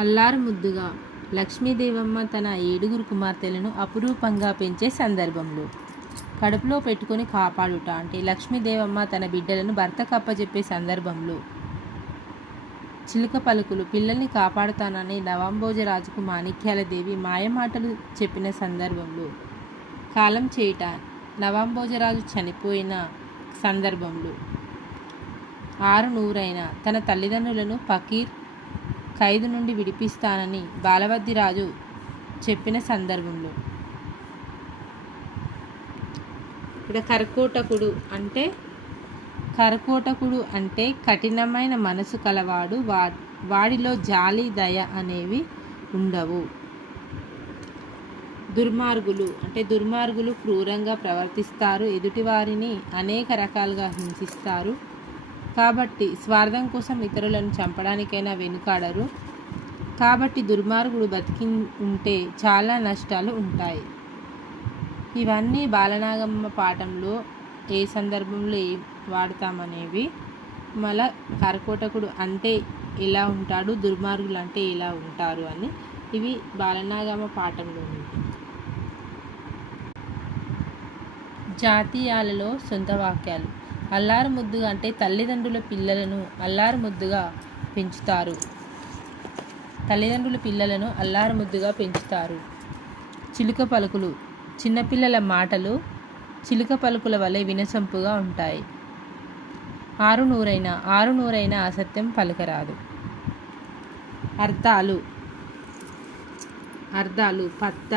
అల్లారు ముద్దుగా లక్ష్మీదేవమ్మ తన 7 కుమార్తెలను అపురూపంగా పెంచే సందర్భంలో కడుపులో పెట్టుకొని కాపాడుట అంటే లక్ష్మీదేవమ్మ తన బిడ్డలను భర్తకు అప్పచెప్పే సందర్భంలో చిలుక పలుకులు పిల్లల్ని కాపాడుతానని నవంభోజరాజుకు మాణిక్యాలదేవి మాయమాటలు చెప్పిన సందర్భంలో కాలం చేయుట నవంభోజరాజు చనిపోయిన సందర్భంలో 6 నూరైన తన తల్లిదండ్రులను ఫకీర్ ఖైదు నుండి విడిపిస్తానని బాలవద్దిరాజు చెప్పిన సందర్భంలో ఇక్కడ కర్కోటకుడు అంటే కఠినమైన మనసు కలవాడు, వాడిలో జాలి దయ అనేవి ఉండవు. దుర్మార్గులు క్రూరంగా ప్రవర్తిస్తారు, ఎదుటివారిని అనేక రకాలుగా హింసిస్తారు. కాబట్టి స్వార్థం కోసం ఇతరులను చంపడానికైనా వెనుకాడరు. కాబట్టి దుర్మార్గుడు బతికి ఉంటే చాలా నష్టాలు ఉంటాయి. ఇవన్నీ బాలనాగమ్మ పాఠంలో ఏ సందర్భంలో ఏం వాడతామనేవి, మళ్ళా కర్కోటకుడు అంటే ఎలా ఉంటాడు, దుర్మార్గులు అంటే ఎలా ఉంటారు అని ఇవి బాలనాగమ్మ పాఠంలో ఉంది. జాతీయాలలో సొంత వాక్యాలు. అల్లారు ముద్దుగా అంటే తల్లిదండ్రుల పిల్లలను అల్లారు ముద్దుగా పెంచుతారు. చిలుక పలుకులు. చిన్నపిల్లల మాటలు చిలుక పలుకుల వలె వినసొంపుగా ఉంటాయి. 6 నూరైన అసత్యం పలకరాదు. అర్థాలు పత్త,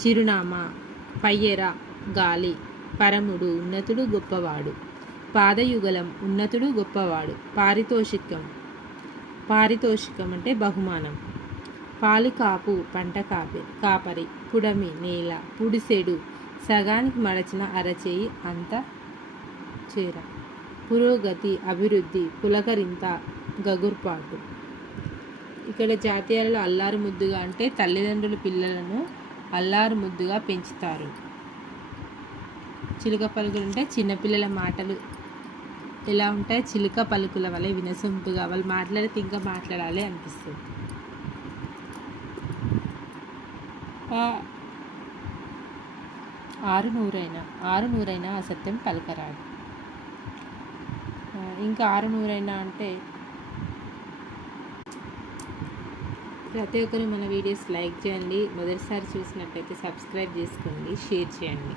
చిరునామా, పయ్యెర, గాలి, పరముడు ఉన్నతుడు గొప్పవాడు, పాదయుగలం ఉన్నతుడు గొప్పవాడు, పారితోషికం అంటే బహుమానం, పాలుకాపు పంట కాపరి, పుడమి నేల, పుడిసెడు సగానికి మడచిన అరచేయి అంత చేర, పురోగతి అభివృద్ధి, పులకరింత గగుర్పాటు. ఇక్కడ జాతీయాలలో అల్లారు ముద్దుగా అంటే తల్లిదండ్రుల పిల్లలను అల్లారు ముద్దుగా పెంచుతారు. చిలుక పలుకులు అంటే చిన్నపిల్లల మాటలు ఎలా ఉంటాయి, చిలుక పలుకుల వల్ల వినసొంపుగా, వాళ్ళు మాట్లాడితే ఇంకా మాట్లాడాలి అనిపిస్తుంది. 6 నూరైన అసత్యం పలకరాడు. ఇంకా 6 నూరైన అంటే ప్రతి ఒక్కరు మన వీడియోస్ లైక్ చేయండి, మొదటిసారి చూసినట్లయితే సబ్స్క్రైబ్ చేసుకోండి, షేర్ చేయండి.